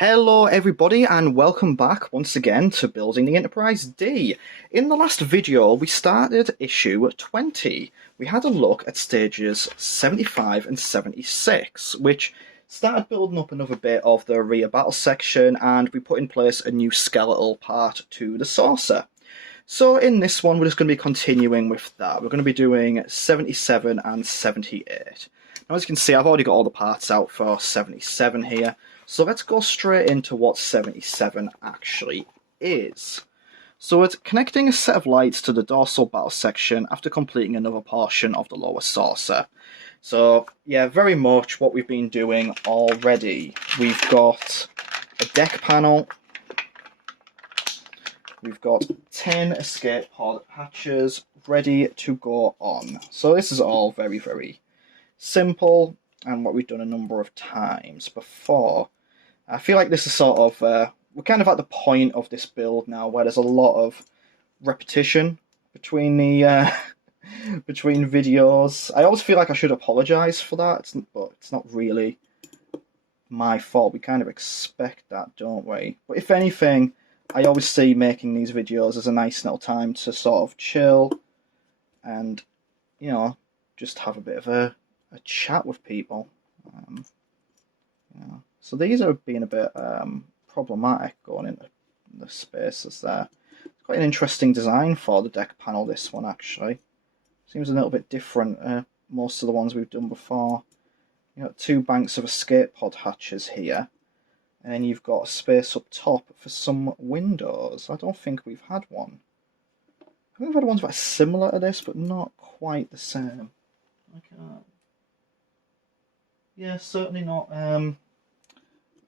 Hello everybody and welcome back once again to Building the Enterprise D. In the last video we started issue 20. We had a look at stages 75 and 76, which started building up another bit of the rear battle section, and we put in place a new skeletal part to the saucer. So in this one we're just going to be continuing with that. We're going to be doing 77 and 78. Now as you can see, I've already got all the parts out for 77 here. So let's go straight into what 77 actually is. So it's connecting a set of lights to the dorsal battle section after completing another portion of the lower saucer. So yeah, very much what we've been doing already. We've got a deck panel. We've got 10 escape pod hatches ready to go on. So this is all very, very simple and what we've done a number of times before. I feel like this is sort of, we're kind of at the point of this build now where there's a lot of repetition between the between videos. I always feel like I should apologise for that, but it's not really my fault. We kind of expect that, don't we? But if anything, I always see making these videos as a nice little time to sort of chill and, you know, just have a bit of a chat with people. So these are being a bit problematic going into the spaces there. It's quite an interesting design for the deck panel, this one actually. Seems a little bit different most of the ones we've done before. You've got two banks of escape pod hatches here. And then you've got a space up top for some windows. I don't think we've had one. I think we've had ones that are similar to this, but not quite the same. Yeah, certainly not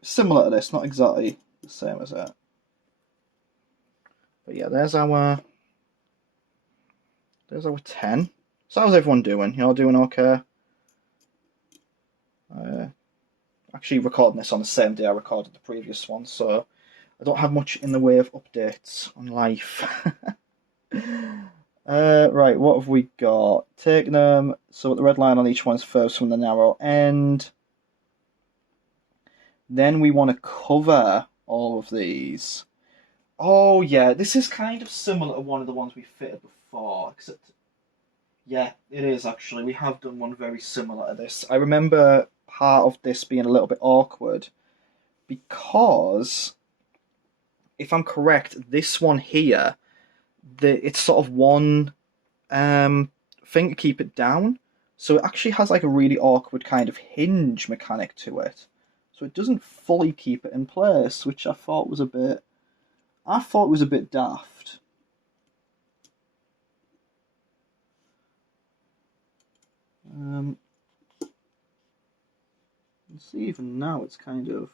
similar to this, not exactly the same as it. But yeah, there's our 10. So how's everyone doing? You all doing okay? Actually recording this on the same day I recorded the previous one, so I don't have much in the way of updates on life. Right, what have we got? Taking them, so the red line on each one is first from the narrow end. Then we want to cover all of these. Oh yeah, this is kind of similar to one of the ones we fitted before, except, yeah, it is actually. We have done one very similar to this. I remember part of this being a little bit awkward because, if I'm correct, this one here, it's sort of one thing to keep it down. So it actually has like a really awkward kind of hinge mechanic to it. So it doesn't fully keep it in place, which I thought was a bit daft. See, even now it's kind of,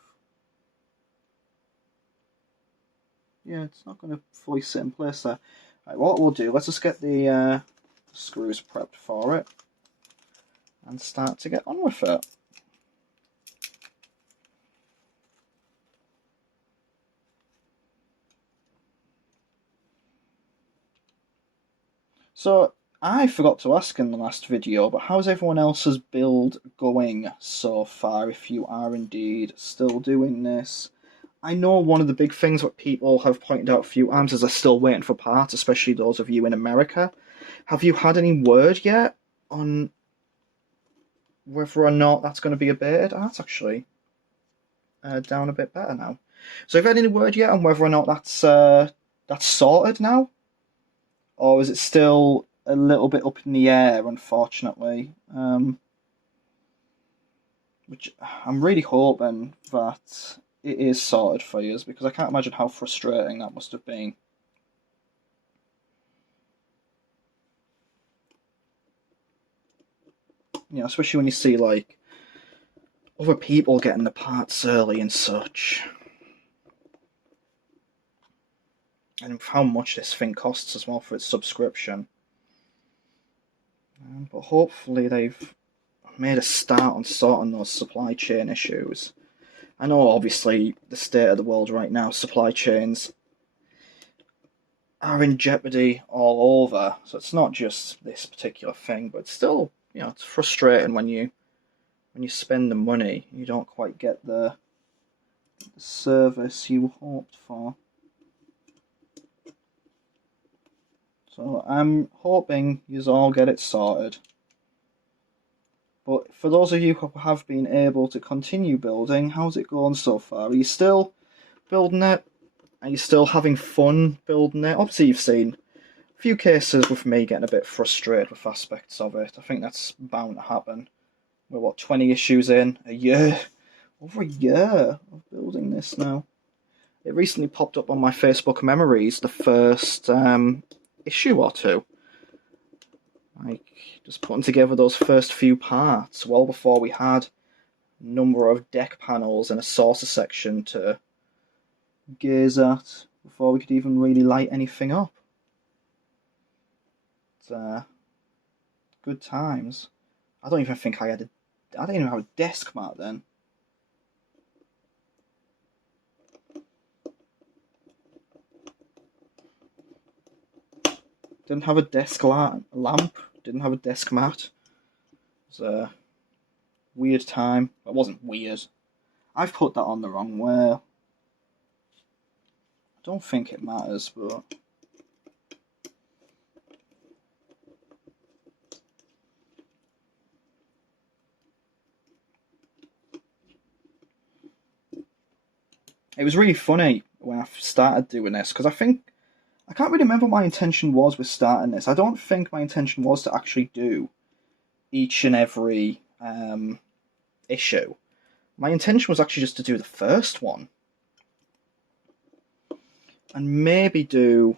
yeah, it's not going to fully sit in place there. Right, what we'll do, let's just get the screws prepped for it and start to get on with it. So, I forgot to ask in the last video, but how's everyone else's build going so far, if you are indeed still doing this? I know one of the big things that people have pointed out a few times is they're still waiting for parts, especially those of you in America. Have you had any word yet on whether or not that's going to be abated? That's actually down a bit better now. So have you had any word yet on whether or not that's sorted now? Or is it still a little bit up in the air, unfortunately? Which I'm really hoping that it is sorted for you, because I can't imagine how frustrating that must have been. You know, especially when you see, like, other people getting the parts early and such. And how much this thing costs as well for its subscription. But hopefully they've made a start on sorting those supply chain issues. I know, obviously, the state of the world right now, supply chains are in jeopardy all over. So it's not just this particular thing, but still, you know, it's frustrating when you spend the money, you don't quite get the the service you hoped for. So I'm hoping you all get it sorted. But for those of you who have been able to continue building, how's it going so far? Are you still building it? Are you still having fun building it? Obviously you've seen a few cases with me getting a bit frustrated with aspects of it. I think that's bound to happen. We're, what, 20 issues in? A year? Over a year of building this now. It recently popped up on my Facebook memories, the first issue or two. Like, just putting together those first few parts, well before we had a number of deck panels and a saucer section to gaze at, before we could even really light anything up. It's good times. I don't even think I didn't even have a desk mat then. Didn't have a desk lamp, didn't have a desk mat. It was a weird time. It wasn't weird. I've put that on the wrong way. I don't think it matters, but... It was really funny when I started doing this, because I can't really remember what my intention was with starting this. I don't think my intention was to actually do each and every issue. My intention was actually just to do the first one. And maybe do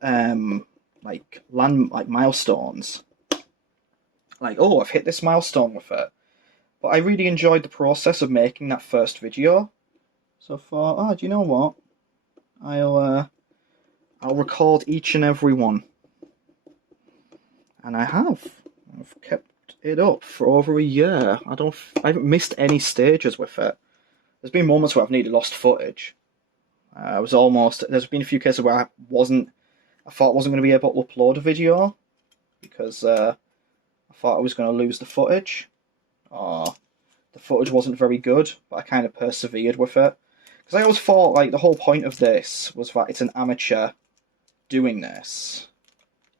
like milestones. Like, oh, I've hit this milestone with it. But I really enjoyed the process of making that first video. So I thought, oh, do you know what? I'll record each and every one. And I have. I've kept it up for over a year. I haven't missed any stages with it. There's been moments where I've nearly lost footage. There's been a few cases where I thought I wasn't going to be able to upload a video because I thought I was going to lose the footage. Or the footage wasn't very good, but I kind of persevered with it. Because I always thought, like, the whole point of this was that it's an amateur doing this.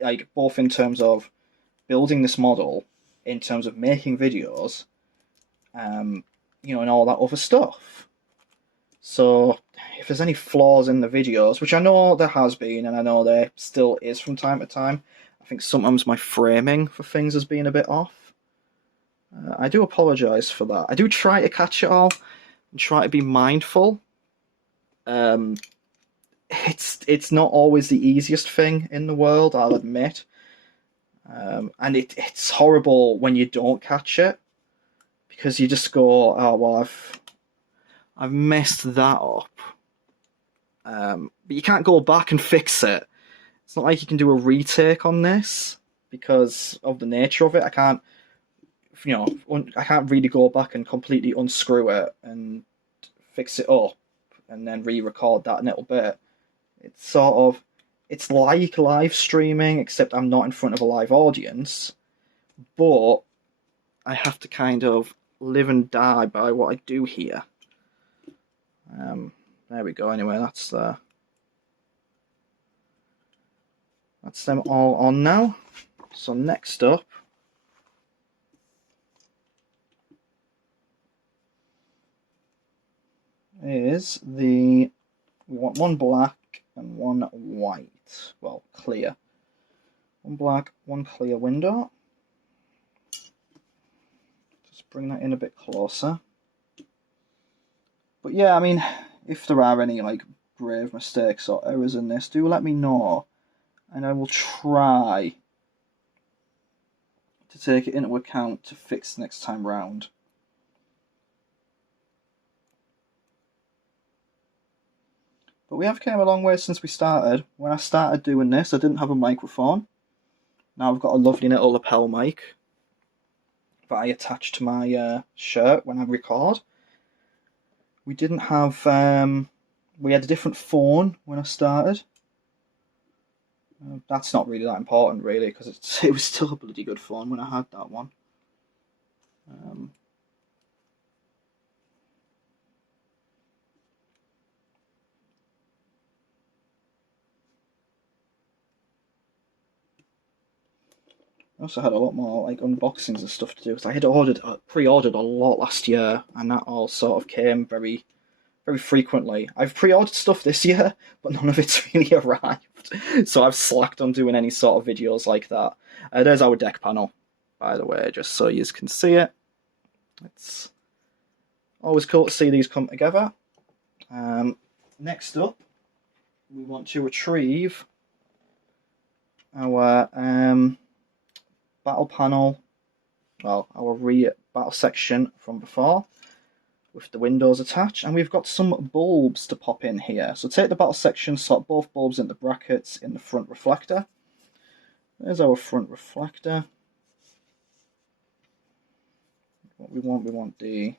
Like, both in terms of building this model, in terms of making videos, and all that other stuff. So, if there's any flaws in the videos, which I know there has been, and I know there still is from time to time, I think sometimes my framing for things has been a bit off. I do apologise for that. I do try to catch it all, and try to be mindful. It's not always the easiest thing in the world, I'll admit. And it's horrible when you don't catch it, because you just go, oh well, I've messed that up. But you can't go back and fix it. It's not like you can do a retake on this because of the nature of it. I can't really go back and completely unscrew it and fix it up and then re-record that little bit. It's like live streaming, except I'm not in front of a live audience, but I have to kind of live and die by what I do here. There we go. Anyway, that's them all on now. So next up is we want one black and one white. Well, clear. One black, one clear window. Just bring that in a bit closer. But yeah, I mean, if there are any like grave mistakes or errors in this, do let me know, and I will try to take it into account to fix next time round. But we have came a long way since we started. When I started doing this, I didn't have a microphone. Now I've got a lovely little lapel mic that I attach to my shirt when I record. We didn't have... we had a different phone when I started. That's not really that important, really, because it was still a bloody good phone when I had that one. I also had a lot more like unboxings and stuff to do because I had pre-ordered a lot last year, and that all sort of came very, very frequently. I've pre-ordered stuff this year, but none of it's really arrived, so I've slacked on doing any sort of videos like that. There's our deck panel, by the way, just so you can see it. It's always cool to see these come together. Next up, we want to retrieve our battle panel, well, our battle section from before, with the windows attached, and we've got some bulbs to pop in here. So take the battle section, slot both bulbs into brackets in the front reflector. There's our front reflector. What we want the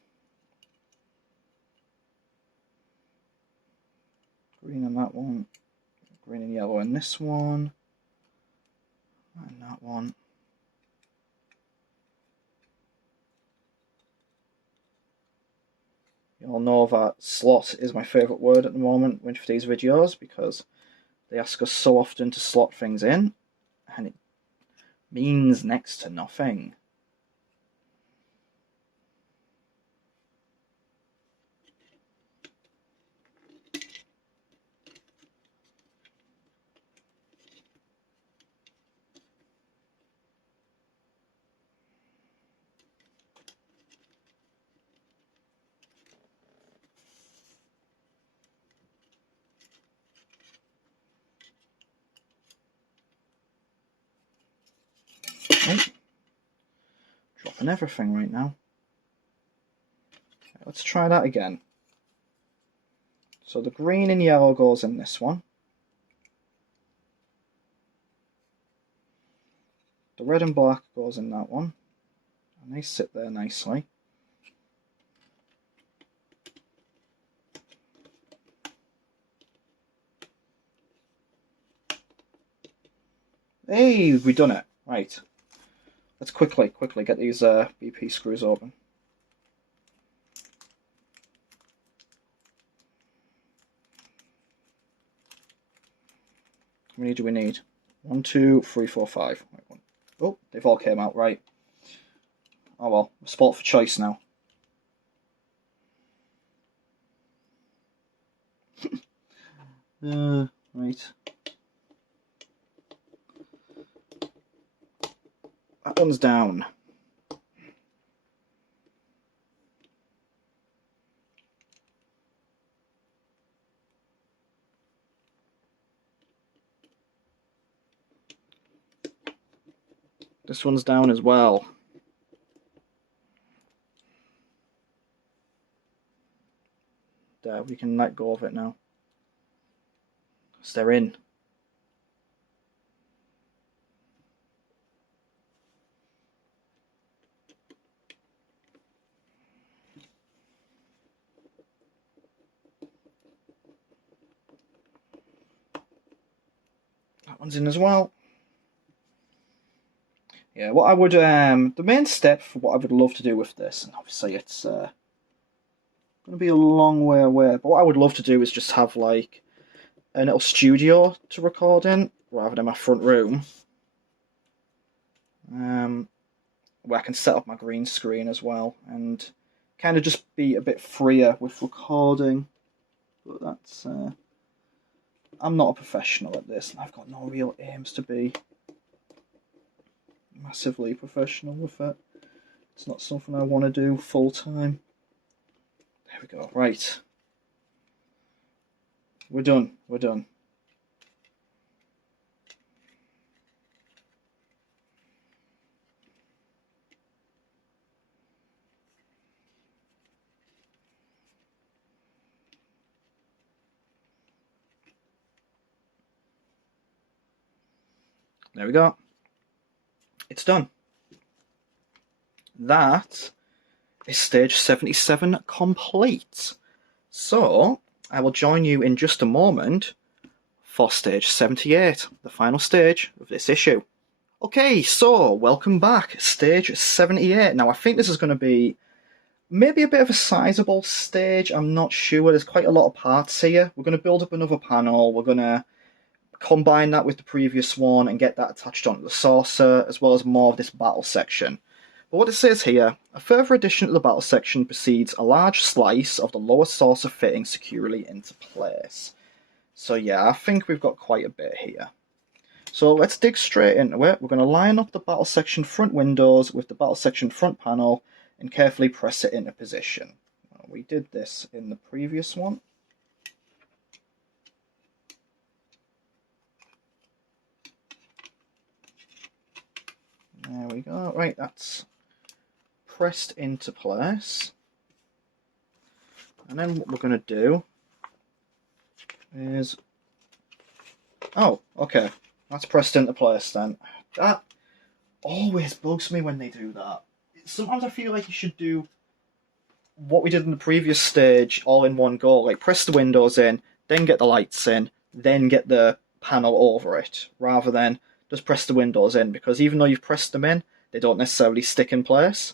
green in that one, green and yellow in this one, and that one. You all know that slot is my favourite word at the moment for these videos because they ask us so often to slot things in, and it means next to nothing. Oh, dropping everything right now. Okay, let's try that again. So the green and yellow goes in this one. The red and black goes in that one. And they sit there nicely. Hey, we've done it. Right. Let's quickly get these BP screws open. How many do we need? 1, 2, 3, 4, 5. Right, oh, they've all came out right. Oh well, sport for choice now. Right. That one's down. This one's down as well. There, we can let go of it now. So they're in. That one's in as well. Yeah, what I would, the main step for what I would love to do with this, and obviously it's going to be a long way away, but what I would love to do is just have like a little studio to record in, rather than my front room, where I can set up my green screen as well, and kind of just be a bit freer with recording, but that's, I'm not a professional at this, and I've got no real aims to be massively professional with it. It's not something I want to do full time. There we go. Right. We're done. We're done. There we go. It's done. That is stage 77 complete. So, I will join you in just a moment for stage 78, the final stage of this issue. Okay, so welcome back, stage 78. Now, I think this is going to be maybe a bit of a sizable stage. I'm not sure. There's quite a lot of parts here. We're going to build up another panel. We're going to combine that with the previous one and get that attached onto the saucer, as well as more of this battle section. But what it says here, a further addition to the battle section precedes a large slice of the lower saucer fitting securely into place. So yeah, I think we've got quite a bit here. So let's dig straight into it. We're going to line up the battle section front windows with the battle section front panel and carefully press it into position. We did this in the previous one. There we go. Right, that's pressed into place. And then what we're going to do is... Oh, okay. That's pressed into place then. That always bugs me when they do that. Sometimes I feel like you should do what we did in the previous stage all in one go. Like, press the windows in, then get the lights in, then get the panel over it, rather than just press the windows in, because even though you've pressed them in, they don't necessarily stick in place.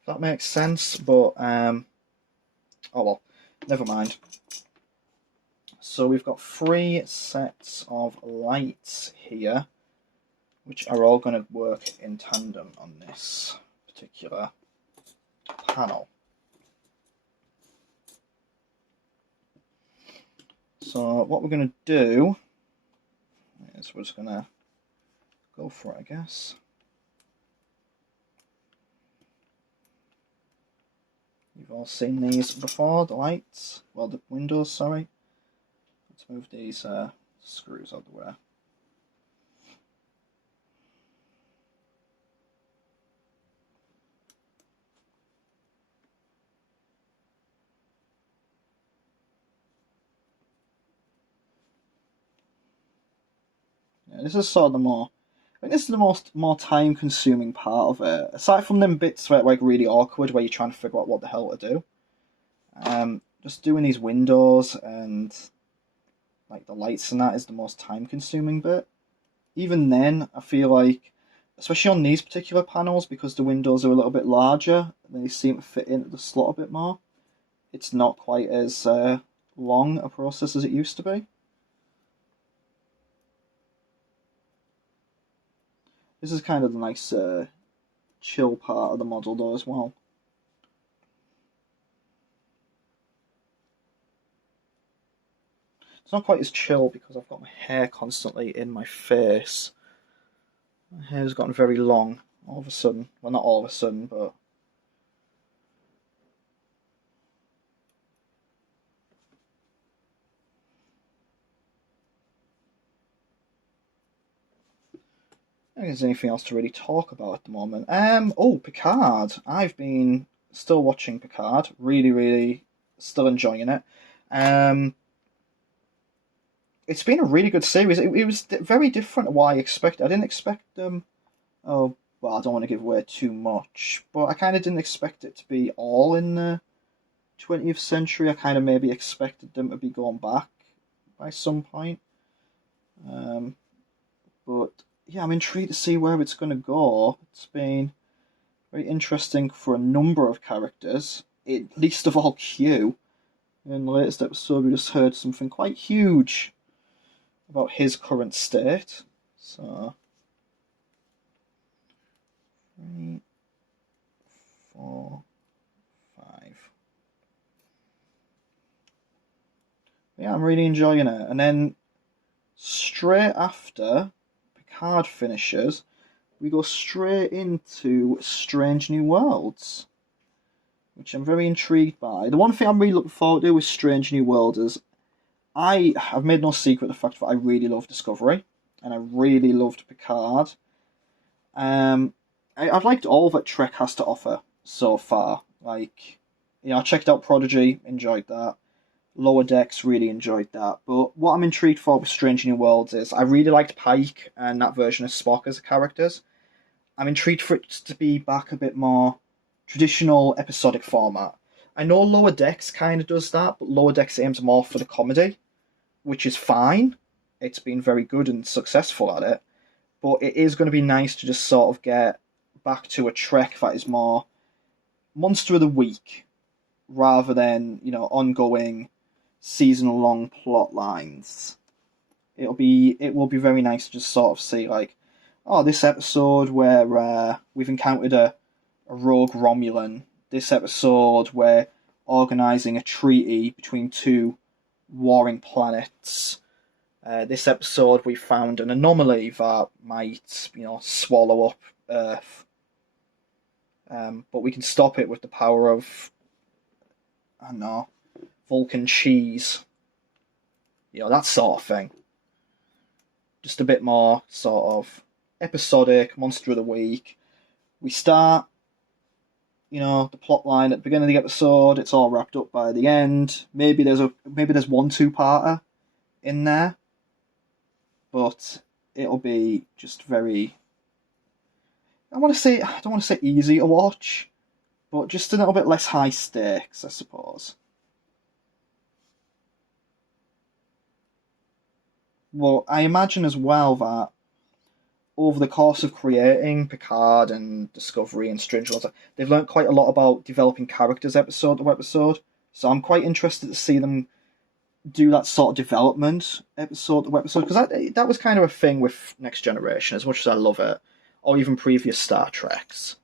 If that makes sense, but, oh well, never mind. So we've got 3 sets of lights here, which are all going to work in tandem on this particular panel. So what we're going to do is we're just going to go for it, I guess. You've all seen these before, the lights, well, the windows, sorry. Let's move these screws out of the way. Yeah, this is sort of the more... I think this is the more time-consuming part of it. Aside from them bits where it's like really awkward, where you're trying to figure out what the hell to do. Just doing these windows and like the lights and that is the most time-consuming bit. Even then, I feel like, especially on these particular panels, because the windows are a little bit larger, they seem to fit into the slot a bit more. It's not quite as long a process as it used to be. This is kind of the nice chill part of the model though as well. It's not quite as chill because I've got my hair constantly in my face. My hair's gotten very long all of a sudden. Well, not all of a sudden, but... I don't think there's anything else to really talk about at the moment. Oh, Picard. I've been still watching Picard. Really still enjoying it. It's been a really good series. It was very different to what I expected. I didn't expect them... Oh, well, I don't want to give away too much, but I kind of didn't expect it to be all in the 20th century. I kind of maybe expected them to be going back by some point. But yeah, I'm intrigued to see where it's going to go. It's been very interesting for a number of characters, least of all Q. In the latest episode, we just heard something quite huge about his current state. So, 3, 4, 5. Yeah, I'm really enjoying it. And then straight after Picard finishes, we go straight into Strange New Worlds, which I'm very intrigued by. The one thing I'm really looking forward to with Strange New Worlds is I've made no secret of the fact that I really love Discovery, and I really loved Picard. I've liked all that Trek has to offer so far. Like, I checked out Prodigy, enjoyed that. Lower Decks, really enjoyed that. But what I'm intrigued for with Strange New Worlds is I really liked Pike and that version of Spock as characters. I'm intrigued for it to be back a bit more traditional episodic format. I know Lower Decks kind of does that, but Lower Decks aims more for the comedy, which is fine. It's been very good and successful at it. But it is going to be nice to just sort of get back to a Trek that is more Monster of the Week, rather than, ongoing season-long plot lines. it will be very nice to just sort of see like, oh, this episode where we've encountered a rogue Romulan. This episode where organising a treaty between two warring planets. This episode we found an anomaly that might, swallow up Earth. But we can stop it with the power of, I don't know, Vulcan cheese. That sort of thing. Just a bit more sort of episodic, monster of the week. We start, the plot line at the beginning of the episode. It's all wrapped up by the end. Maybe there's one two-parter in there, but it'll be just very. I don't want to say easy to watch, but just a little bit less high stakes, I suppose. Well, I imagine as well that over the course of creating Picard and Discovery and Strange Worlds, they've learned quite a lot about developing characters episode to episode. So I'm quite interested to see them do that sort of development episode to episode, because that was kind of a thing with Next Generation, as much as I love it, or even previous Star Treks,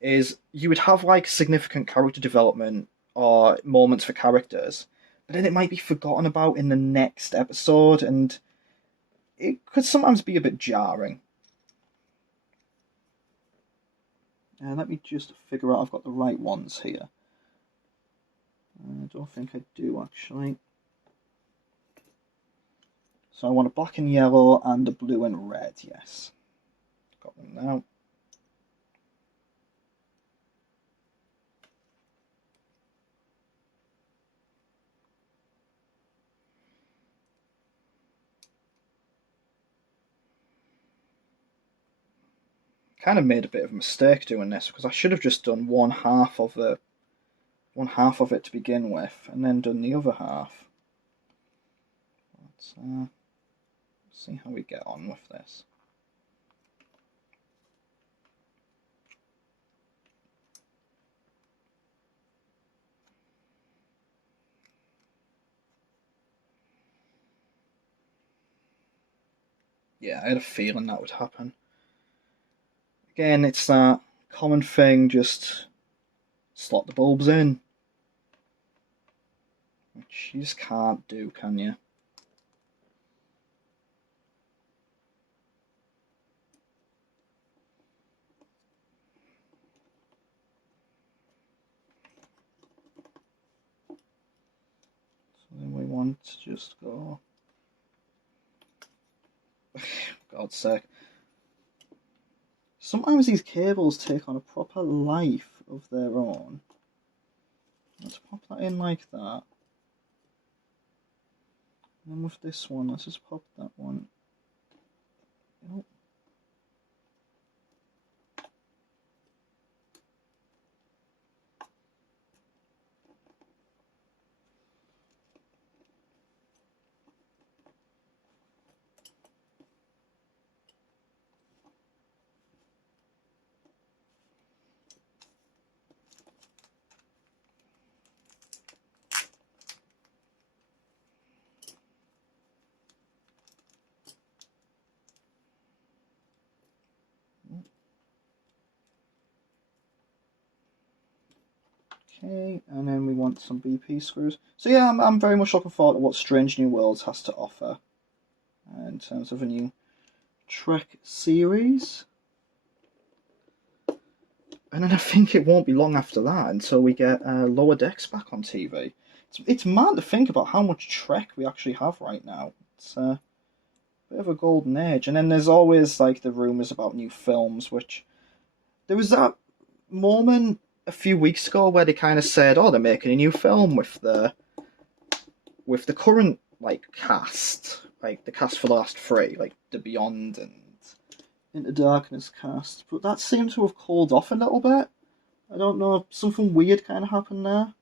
is you would have like significant character development or moments for characters, but then it might be forgotten about in the next episode, and it could sometimes be a bit jarring. And let me just figure out I've got the right ones here. I don't think I do, actually. So I want a black and yellow and a blue and red, yes. Got them now. Kind of made a bit of a mistake doing this, because I should have just done one half of it to begin with, and then done the other half. Let's see how we get on with this. Yeah, I had a feeling that would happen. Again, it's that common thing, just slot the bulbs in. Which you just can't do, can you? So then we want to just go... God's sake. Sometimes these cables take on a proper life of their own. Let's pop that in like that. And then with this one, let's just pop that one. Oh. Okay, and then we want some BP screws. So yeah, I'm very much looking forward to what Strange New Worlds has to offer in terms of a new Trek series. And then I think it won't be long after that until we get Lower Decks back on TV. It's mad to think about how much Trek we actually have right now. It's a bit of a golden age. And then there's always like the rumours about new films, which there was that moment a few weeks ago where they kind of said, "Oh, they're making a new film with the current like cast, like the cast for the last three, like the Beyond and Into Darkness cast." But that seemed to have cooled off a little bit. I don't know, something weird kind of happened there.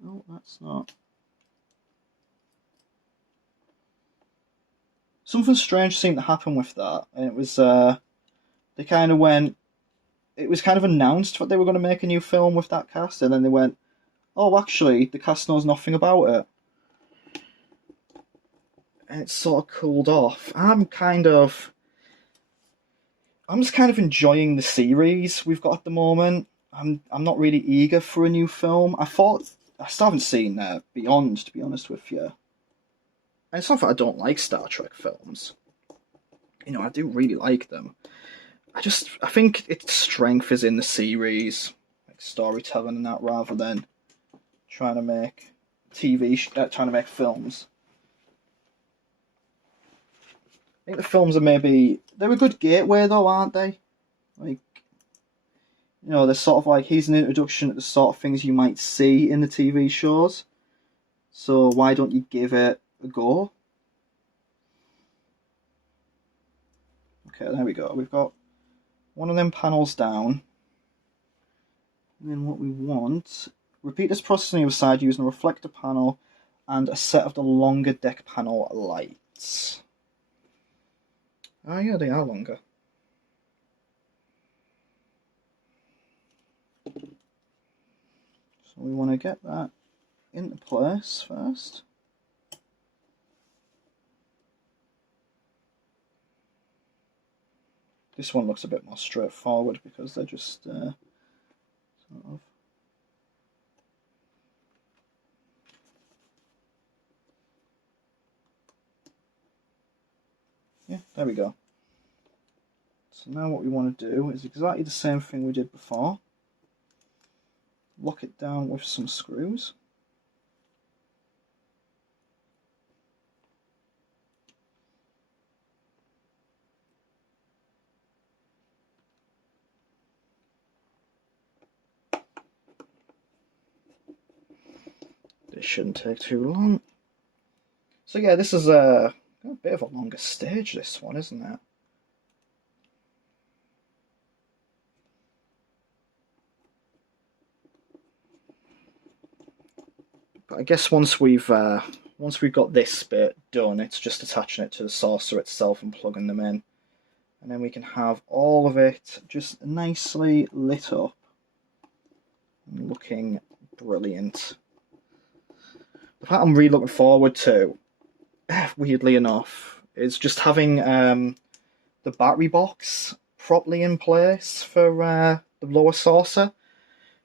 No, that's not. Something strange seemed to happen with that, and it was they kind of went. It was kind of announced that they were going to make a new film with that cast, and then they went, "Oh, actually, the cast knows nothing about it." and it's sort of cooled off. I'm just kind of enjoying the series we've got at the moment. I'm not really eager for a new film. I still haven't seen Beyond, to be honest with you. And it's not that I don't like Star Trek films. You know, I do really like them. I think its strength is in the series, like storytelling and that, rather than trying to make trying to make films. I think the films they're a good gateway though, aren't they? Like, you know, they're sort of like, here's an introduction to the sort of things you might see in the TV shows. So why don't you give it a go? Okay, there we go. We've got one of them panels down. And then what we want, repeat this process on the other side using a reflector panel and a set of the longer deck panel lights. Oh yeah, they are longer. So we want to get that into place first. This one looks a bit more straightforward because they're just sort of... Yeah, there we go. So now what we want to do is exactly the same thing we did before. Lock it down with some screws. This shouldn't take too long. So yeah, this is a bit of a longer stage, this one, isn't it? But I guess once we've got this bit done, it's just attaching it to the saucer itself and plugging them in. And then we can have all of it just nicely lit up and looking brilliant. The part I'm really looking forward to, weirdly enough, is just having the battery box properly in place for the lower saucer.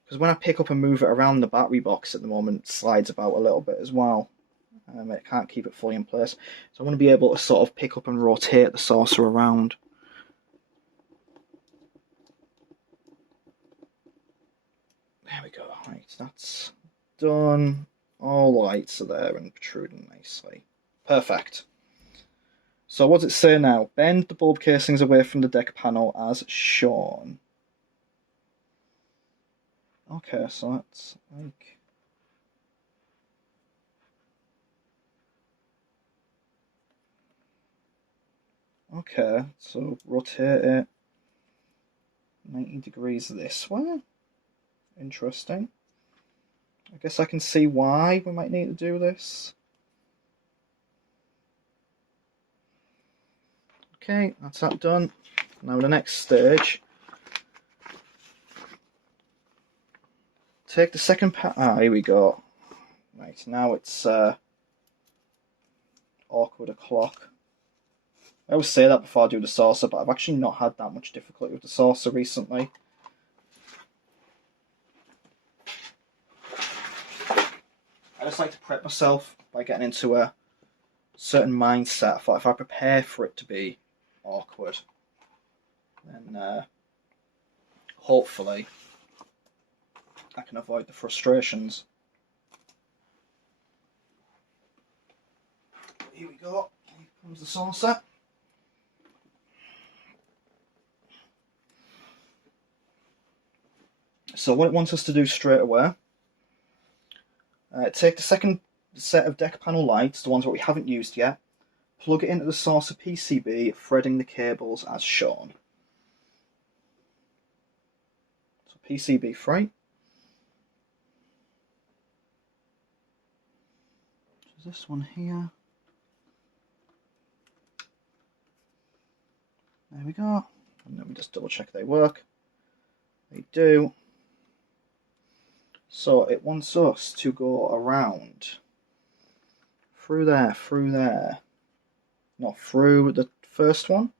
Because when I pick up and move it around, the battery box at the moment slides about a little bit as well. It can't keep it fully in place. So I want to be able to sort of pick up and rotate the saucer around. There we go. Right, that's done. All the lights are there and protruding nicely. Perfect. So what does it say now? Bend the bulb casings away from the deck panel as shown. Okay, so that's like... Okay, so rotate it 90 degrees this way. Interesting. I guess I can see why we might need to do this. Okay, that's that done. Now the next stage. Take the second here we go. Right, now it's awkward o'clock. I always say that before I do the saucer, but I've actually not had that much difficulty with the saucer recently. I just like to prep myself by getting into a certain mindset. I thought if I prepare for it to be awkward, then hopefully I can avoid the frustrations. Here we go. Here comes the saucer. So what it wants us to do straight away, take the second set of deck panel lights, the ones that we haven't used yet, plug it into the saucer PCB, threading the cables as shown. So PCB free. There's this one here. There we go. And then we just double check they work. They do. So it wants us to go around through there, not through the first one,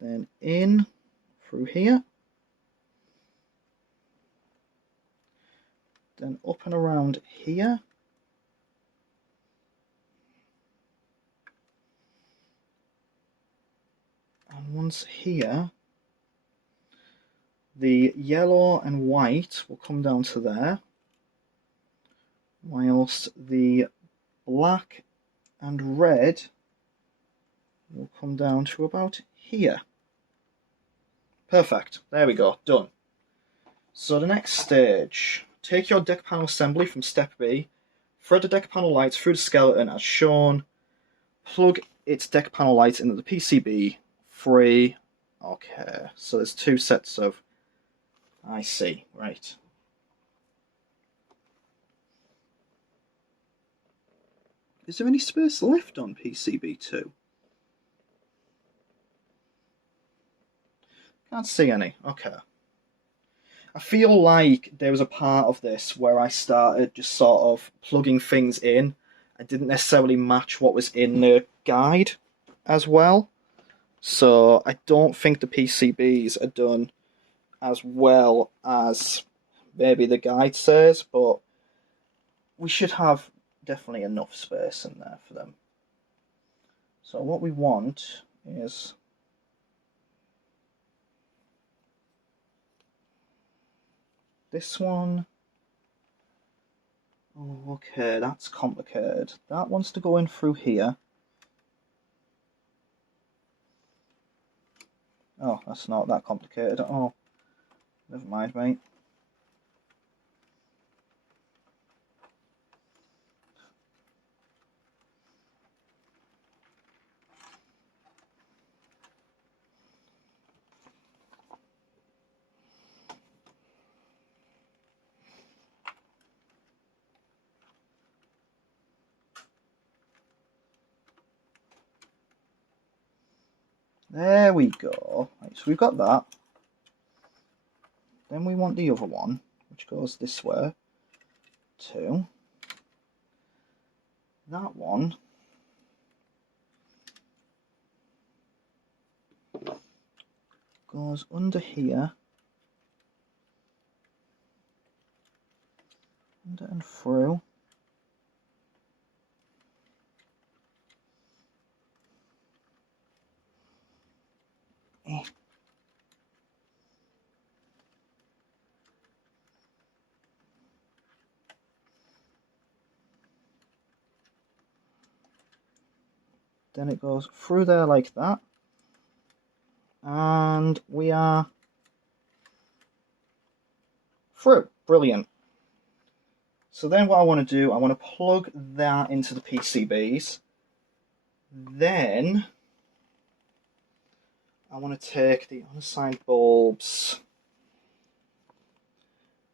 then in through here, then up and around here, and once here, the yellow and white will come down to there, whilst the black and red will come down to about here. Perfect. There we go. Done. So the next stage. Take your deck panel assembly from step B, thread the deck panel lights through the skeleton as shown, plug its deck panel lights into the PCB. 3. Okay, so there's 2 sets of... I see, right. Is there any space left on PCB 2? Can't see any. Okay. I feel like there was a part of this where I started just sort of plugging things in. I didn't necessarily match what was in the guide as well. So I don't think the PCBs are done as well as maybe the guide says, but we should have definitely enough space in there for them. So what we want is this one. Oh, okay, that's complicated. That wants to go in through here. Oh, that's not that complicated at all. Never mind, mate. There we go. Right, so we've got that. Then we want the other one, which goes this way, too. That one goes under here, under and through. Then it goes through there like that. And we are through. Brilliant. So then what I want to do, I want to plug that into the PCBs. Then I want to take the unassigned bulbs,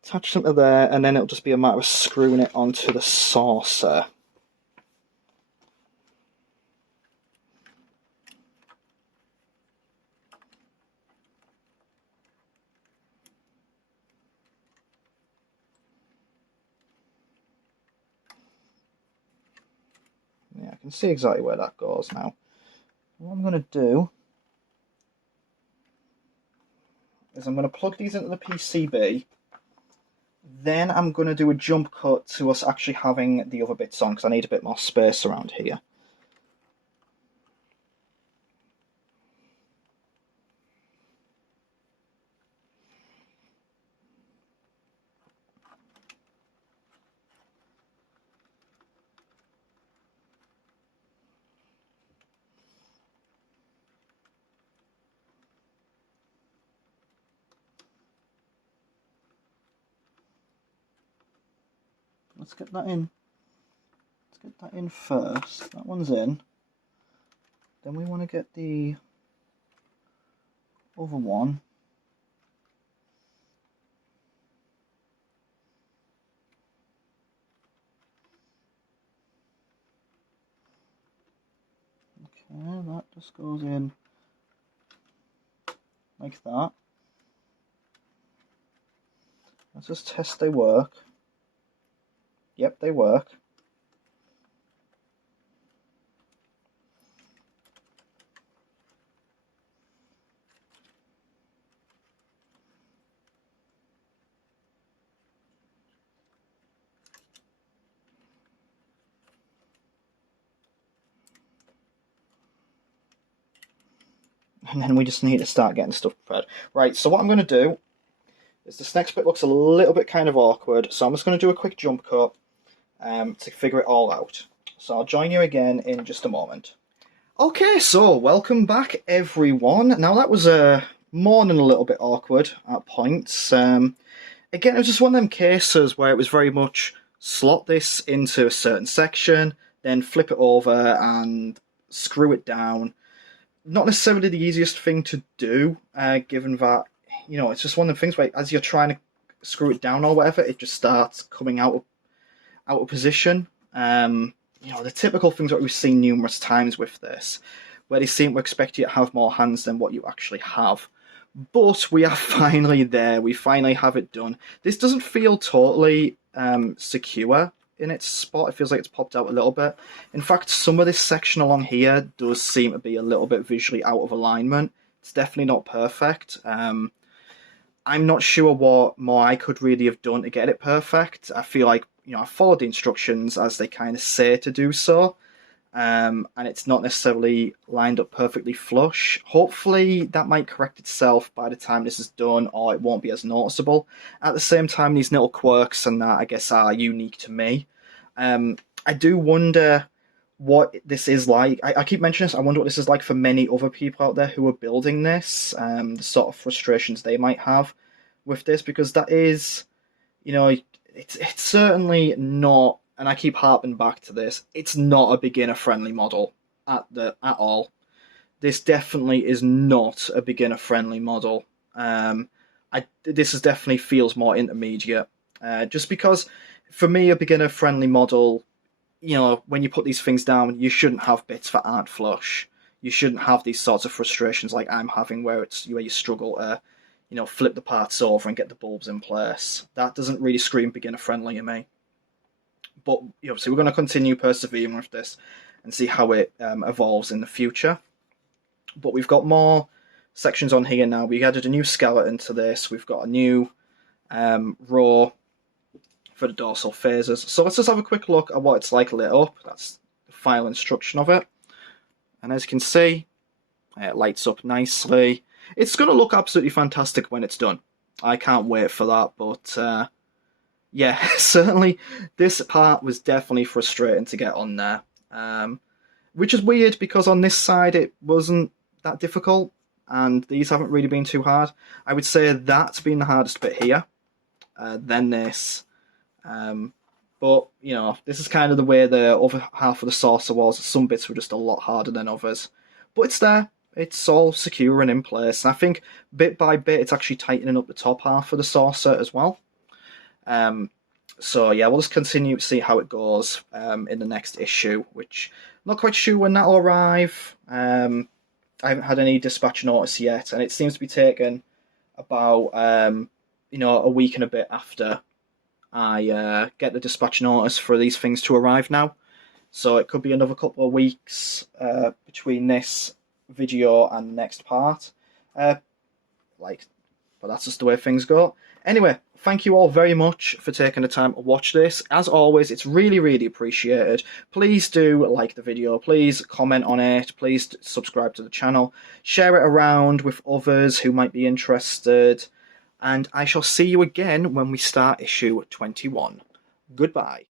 attach them to there, and then it'll just be a matter of screwing it onto the saucer. Yeah, I can see exactly where that goes now. What I'm going to do is I'm going to plug these into the PCB. Then I'm going to do a jump cut to us actually having the other bits on, because I need a bit more space around here. Let's get that in. Let's get that in first. That one's in. Then we want to get the other one. Okay, that just goes in like that. Let's just test they work. Yep, they work. and then we just need to start getting stuff prepared. Right, so what I'm going to do is this next bit looks a little bit kind of awkward, so I'm just going to do a quick jump cut to figure it all out. So I'll join you again in just a moment. Okay, so welcome back everyone. Now that was more than a little bit awkward at points. Again, it was just one of them cases where it was very much slot this into a certain section, then flip it over and screw it down. Not necessarily the easiest thing to do, given that, you know, it's just one of the things where as you're trying to screw it down or whatever, it just starts coming out of position. You know, the typical things that we've seen numerous times with this, where they seem to expect you to have more hands than what you actually have. But we are finally there. We finally have it done. This doesn't feel totally secure in its spot. It feels like it's popped out a little bit. In fact, some of this section along here does seem to be a little bit visually out of alignment. It's definitely not perfect. I'm not sure what more I could really have done to get it perfect. I feel like, you know, I followed the instructions as they kind of say to do so, and it's not necessarily lined up perfectly flush. Hopefully that might correct itself by the time this is done, or it won't be as noticeable. At the same time, these little quirks and that, I guess, are unique to me. I do wonder what this is like. I keep mentioning this. I wonder what this is like for many other people out there who are building this, the sort of frustrations they might have with this, because that is, you know, it's certainly not, and I keep harping back to this, it's not a beginner-friendly model at all. This definitely is not a beginner-friendly model. This is definitely feels more intermediate, just because for me a beginner-friendly model, you know, when you put these things down, you shouldn't have bits that aren't flush. You shouldn't have these sorts of frustrations like I'm having, where you struggle to, you know, flip the parts over and get the bulbs in place. That doesn't really scream beginner-friendly to me. But obviously we're going to continue persevering with this and see how it evolves in the future. But we've got more sections on here now. We added a new skeleton to this. We've got a new row for the dorsal phases. So let's just have a quick look at what it's like lit up. That's the final instruction of it. And as you can see, it lights up nicely. It's going to look absolutely fantastic when it's done. I can't wait for that, but yeah, certainly this part was definitely frustrating to get on there. Which is weird, because on this side it wasn't that difficult, and these haven't really been too hard. I would say that's been the hardest bit here, then this. But, you know, this is kind of the way the other half of the saucer was. Some bits were just a lot harder than others. But it's there. It's all secure and in place. And I think bit by bit it's actually tightening up the top half of the saucer as well. So yeah, we'll just continue to see how it goes in the next issue, which I'm not quite sure when that'll arrive. I haven't had any dispatch notice yet, and it seems to be taking about you know, a week and a bit after I get the dispatch notice for these things to arrive now. So it could be another couple of weeks between this video and the next part. But that's just the way things go. Anyway, thank you all very much for taking the time to watch this. As always, it's really, really appreciated. Please do like the video. Please comment on it. Please subscribe to the channel. Share it around with others who might be interested. And I shall see you again when we start issue 21. Goodbye.